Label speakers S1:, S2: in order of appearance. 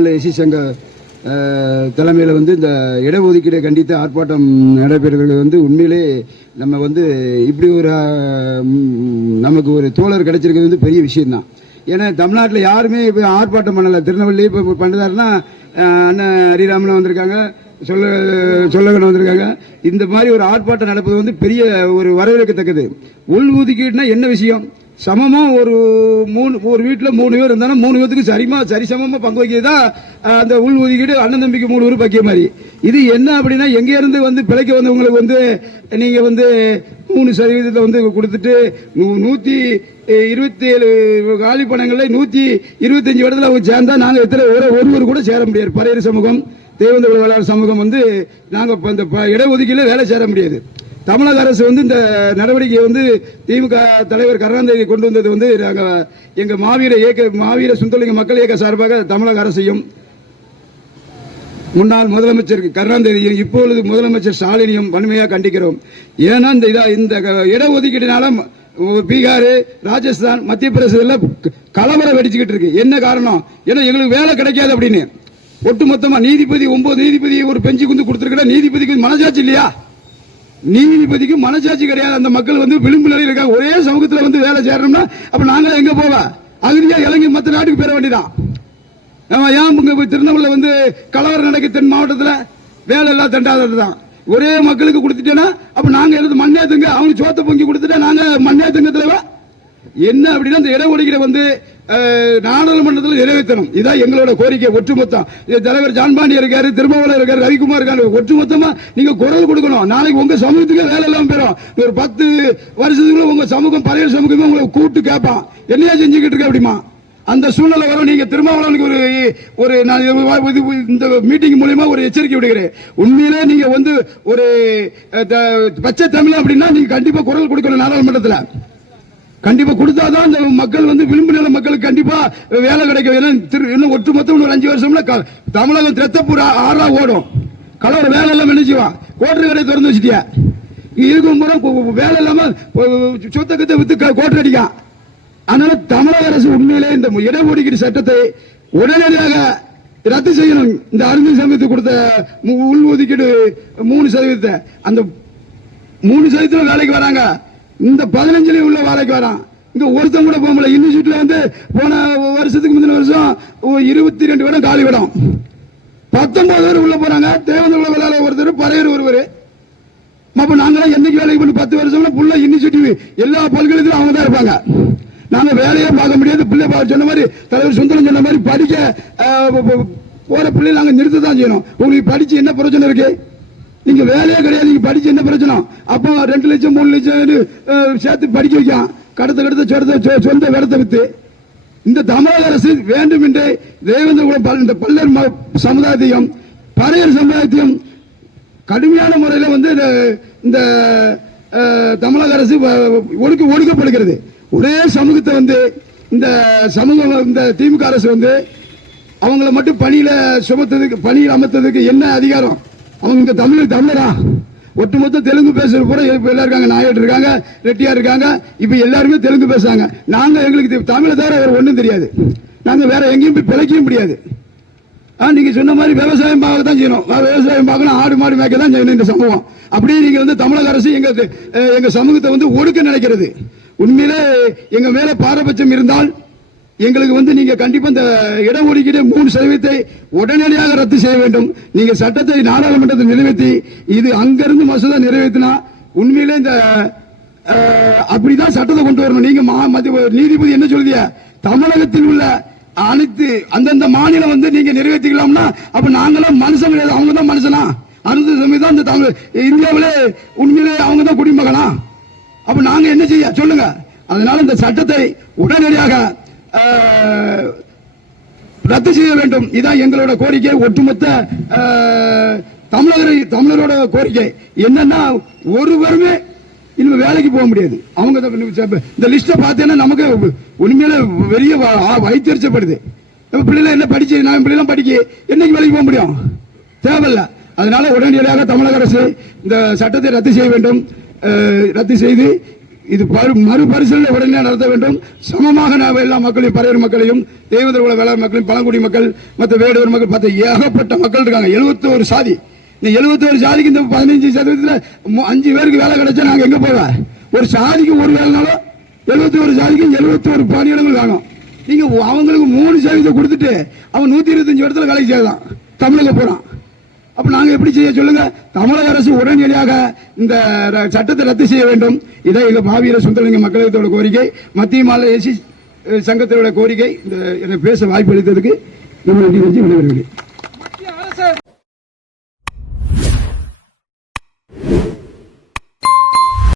S1: மாநில எஸ்சி சங்க தலைமையில் வந்து இந்த இடஒதுக்கீடை கண்டித்து ஆர்ப்பாட்டம் நடைபெறுவது வந்து உண்மையிலே நம்ம வந்து இப்படி ஒரு நமக்கு ஒரு தோழர் கிடைச்சிருக்கிறது வந்து பெரிய விஷயம்தான். ஏன்னா தமிழ்நாட்டில் யாருமே இப்போ ஆர்ப்பாட்டம் பண்ணலை. திருநெல்வேலி இப்போ பண்ணுறாருன்னா அண்ணன் ஹரிராமன் வந்திருக்காங்க சொல்ல சொல்லகன் வந்திருக்காங்க. இந்த மாதிரி ஒரு ஆர்ப்பாட்டம் நடப்பது வந்து பெரிய ஒரு வரவேற்கத்தக்கது. உள் ஒதுக்கீடுனா என்ன விஷயம்? சமமாக ஒரு மூணு ஒரு வீட்டில் மூணு பேர் இருந்தாலும் மூணு பேருக்கு சரிமா சரிசமமாக பங்கு வைக்கிறது தான் அந்த உள் ஒதுக்கீடு அண்ணன் தம்பிக்கு மூணு பேர் பக்கிய மாதிரி. இது என்ன அப்படின்னா எங்கேருந்து வந்து பிழைக்க வந்தவங்களுக்கு வந்து நீங்கள் வந்து மூணு சதவீதத்தை வந்து கொடுத்துட்டு நூ- நூற்றி இருபத்தி ஏழு காலி பணங்களில் நூற்றி இருபத்தஞ்சி இடத்துல அவங்க சேர்ந்தா நாங்கள் எத்தனை ஒரு ஒருவர் கூட சேர முடியாது. பறையர் சமூகம் தேவந்த வேளாளர் சமூகம் வந்து நாங்கள் இப்போ இந்த ப- வேலை சேர முடியாது. தமிழக அரசு வந்து இந்த நடவடிக்கையை வந்து திமுக தலைவர் கருணாநிதி கொண்டு வந்தது வந்து நாங்கள் எங்க மாவீர இயக்க மாவீர சுந்தரலிங்க மக்கள் இயக்க சார்பாக தமிழக அரசையும் முன்னாள் முதலமைச்சர் கருணாநிதியும் இப்பொழுது முதலமைச்சர் ஸ்டாலினையும் வன்மையாக கண்டிக்கிறோம். ஏன்னா இந்த இதா இந்த க- இடஒதுக்கீடுனால பீகார் ராஜஸ்தான் மத்திய பிரதேசத்தில் கலவரம் வெடிச்சுக்கிட்டு இருக்கு. என்ன காரணம்? ஏன்னா எங்களுக்கு வேலை கிடைக்காது அப்படின்னு. ஒட்டுமொத்தமா நீதிபதி ஒன்பது நீதிபதி ஒரு பெஞ்சு குந்து கொடுத்துருக்கா நீதிபதிக்கு மனசாட்சி இல்லையா? நீதிபதிக்கு மனசாட்சி கிடையாது. அந்த மக்கள் வந்து விளிம்பு நிலையில் இருக்காங்க. ஒரே சமூகத்தில் வந்து வேலை சேரணும்னா அப்ப நாங்க எங்க போவ? அகதியா இலங்கை மற்ற நாட்டுக்கு பெற வேண்டியதான் ஏன் இங்க திருநெல்வேலியில் வந்து கலவரம் நடக்க தென் மாவட்டத்தில்? வேலை எல்லாம் தண்டாதது தான் ஒரே மக்களுக்கு கொடுத்துட்டேன்னா அப்ப நாங்க எழுது மண்ணேத்துங்க அவனுக்கு சோத்த பொங்கி கொடுத்துட்டா நாங்க மண்ணேத்துங்க தலைவா? என்ன அப்படின்னா இந்த இடஒதுக்கீடு வந்து நாடாளுமன்றத்தில் நிறைவேற்றணும். இதான் எங்களோட கோரிக்கை ஒட்டுமொத்தம். இது தலைவர் ஜான்பாண்டி இருக்காரு திருமாவளவன் இருக்காரு ரவிக்குமார் இருக்காரு. ஒட்டுமொத்தமா நீங்க குரல் கொடுக்கணும். நாளைக்கு உங்க சமூகத்துக்கு வேலை எல்லாம் போயிடும். ஒரு பத்து வருஷத்துக்குள்ள உங்க சமூகம் பழைய சமூகமே உங்களை கூப்பிட்டு கேட்பான். என்னையா செஞ்சுக்கிட்டு இருக்க அப்படிமா? அந்த சூழ்நிலை வரும். நீங்க திருமாவளவனுக்கு ஒரு ஒரு நான் இது- இந்த மீட்டிங் மூலயமா ஒரு எச்சரிக்கை விடுகிறேன் உண்மையிலே நீங்க வந்து ஒரு த- பச்சை தமிழ் அப்படின்னா நீங்க கண்டிப்பா குரல் கொடுக்கணும் நாடாளுமன்றத்தில். கண்டிப்பா கொடுத்தாதான் இந்த மக்கள் வந்து விளிம்பு நில மக்களுக்கு கண்டிப்பா வேலை கிடைக்கும். ஏன்னா திரு- இன்னும் ஒட்டுமொத்தம் ஒரு அஞ்சு வருஷம்ல க- தமிழகம் திரத்தப்பூர் ஆறா ஓடும். கலவர வேலை எல்லாம் நினைச்சுவான் கோட்டரை கடை திறந்து வச்சுட்டியா? இருக்கும் கூட வேலை இல்லாம கு- கத்தை வித்து க- அடிக்கான் அதனால தமிழக அரசு உண்மையிலே இந்த இடஒதுக்கீடு சட்டத்தை உடனடியாக ரத்து செய்யணும். இந்த அருமை சமயத்து கொடுத்த மு- உள் ஒதுக்கீடு மூணு சதவீதத்தை. அந்த மூணு சதவீதத்தில் வேலைக்கு வராங்க. இந்த பதினஞ்சுலயும் உள்ள வேலைக்கு வரான். இங்க ஒருத்தன் கூட போக முடியல. யூனிவர்சிட்டியில வந்து போன வருஷத்துக்கு முந்தின வருஷம் இருபத்தி ரெண்டு பேரும் காலி விடும் பத்தொன்பது பேர் உள்ள போறாங்க. தேவந்தகுல வேலையில ஒருத்தர் பறையர் ஒருவர். அப்ப நாங்களாம் என்னைக்கு வேலைக்கு பண்ணி பத்து வருஷம்ல புள்ள இனிஷியேட்டிவ் எல்லா பல்கலைக்கழகத்திலும் அவங்க தான் இருப்பாங்க. நாங்க வேலையே பார்க்க முடியாது. பிள்ளை பார்க்க சொன்ன மாதிரி தலைவர் சுந்தரம் சொன்ன மாதிரி படிக்க போற பிள்ளை நாங்க நிறுத்த தான் செய்யணும். உங்களுக்கு படிச்சு என்ன பிரச்சனை இருக்கு? நீங்க வேலையே கிடையாது. நீங்க படிச்சு என்ன பிரச்சனை? அப்போ ரெண்டு லட்சம் மூணு லட்சம் சேர்த்து படிக்க வைக்கலாம் கடத்த கடத்த சொந்த சொந்த இடத்தை வித்து. இந்த தமிழக அரசு வேண்டும் என்றே தேவேந்திர குலம் பல்- இந்த பல்லர் ம- சமுதாயத்தையும் பறையர் சமுதாயத்தையும் கடுமையான முறையில் வந்து இந்த- இந்த தமிழக அரசு வ- ஒடுக்க ஒடுக்கப்படுகிறது. ஒரே சமூகத்தை வந்து இந்த சமூகம் இந்த திமுக அரசு வந்து அவங்கள மட்டும் பணியில சுமத்ததுக்கு பணியில் அமர்த்ததுக்கு என்ன அதிகாரம்? அவங்க இங்க தமிழ் தமிழரா? ஒட்டுமொத்த தெலுங்கு பேசுற கூட எல்லாம் இருக்காங்க. நாயர் இருக்காங்க ரெட்டியார் இருக்காங்க. இப்ப எல்லாருமே தெலுங்கு பேசுறாங்க. நாங்க எங்களுக்கு தெ- தமிழை தவிர வேற ஒன்றும் தெரியாது. நாங்க வேற எங்கேயும் போய் பிழைக்கவும் முடியாது. நீங்க சொன்ன மாதிரி விவசாயம் பார்க்க தான் செய்யணும் விவசாயம் பார்க்கணும். ஆடு மாடு மேய்க்க தான் செய்யணும் இந்த சமூகம். அப்படியே நீங்க வந்து தமிழக அரசு எங்க எங்க சமூகத்தை வந்து ஒடுக்க நினைக்கிறது. உண்மையிலே எங்க மேல பாரபட்சம் இருந்தால் எங்களுக்கு வந்து நீங்க கண்டிப்பா இந்த இடஒதுக்கீடு மூணு சதவீதத்தை உடனடியாக ரத்து செய்ய வேண்டும். நீங்க சட்டத்தை நாடாளுமன்றத்தில் நிறைவேற்றி இது அங்கிருந்து மசோதா நிறைவேற்றினா உண்மையிலே இந்த அப்படிதான் சட்டத்தை கொண்டு வரணும். நீங்க மா- நீதிபதி என்ன சொல்லிய தமிழகத்தில் உள்ள அனைத்து அந்தந்த மாநிலம் வந்து நீங்க நிறைவேற்றிக்கலாம்னா அப்ப நாங்களாம் மனுஷன் கிடையாது அவங்க தான் மனுஷனா? அருந்த சமயம் தான் இந்த தமிழ் இந்தியாவிலே உண்மையிலே அவங்க தான் குடிமகனா? அப்ப நாங்க என்ன செய்ய? சொல்லுங்க. அதனால இந்த சட்டத்தை உடனடியாக ரத்து செய்ய வேண்டும். இதான் எங்களோட கோரிக்கை. ஒட்டுமொத்த தமிழர் தமிழரோட கோரிக்கை. என்னன்னா ஒருவருமே இனிமே வேலைக்கு போக முடியாது. அவங்க இந்த லிஸ்ட பார்த்தேன்னா நமக்கு உண்மையில பெரிய வ- வைத்தறிச்சப்படுது. நம்ம பிள்ளைல என்ன படிச்சு நான் பிள்ளைலாம் படிக்க என்னைக்கு வேலைக்கு போக முடியும்? தேவையில்ல. அதனால உடனடியாக தமிழக அரசு இந்த சட்டத்தை ரத்து செய்ய வேண்டும். ரத்து செய்து இது மறுபரிசீலனை உடனே நடத்த வேண்டும். சமமாக நாம் எல்லா மக்களையும் பறையர் மக்களையும் தெய்வதர்குல வேளாண் மக்களையும் பழங்குடி மக்கள் மற்ற வேடுவர் மக்கள் பார்த்து ஏகப்பட்ட மக்கள் இருக்காங்க. 71 சாதி. இந்த எழுபத்தோரு சாதிக்கு இந்த பதினஞ்சு சதவீதத்தில் அஞ்சு பேருக்கு வேலை கிடைச்சா நாங்கள் எங்கே போவேன் ஒரு சாதிக்கு ஒரு வேலைனாலும் எழுபத்தோரு சாதிக்கும் எழுபத்தோரு பணியிடங்கள் காணும் நீங்கள் அவங்களுக்கு மூணு சதவீதம் கொடுத்துட்டு அவன் நூற்றி இருபத்தஞ்சு இடத்துல வேலைக்கு செய்யலாம் தமிழக போகிறான் அப்ப நாங்க எப்படி செய்ய சொல்லுங்க? தமிழக அரசு உடனடியாக இந்த சட்டத்தை ரத்து செய்ய வேண்டும். இதை எங்க மாவீர சுந்தரலிங்க மக்களவைத்தோட கோரிக்கை மத்திய மாநில எசி சங்கத்தினோட கோரிக்கை இந்த எனக்கு பேச வாய்ப்பு அளித்ததுக்கு நம்ம நன்றி விடைபெறுகிறேன்.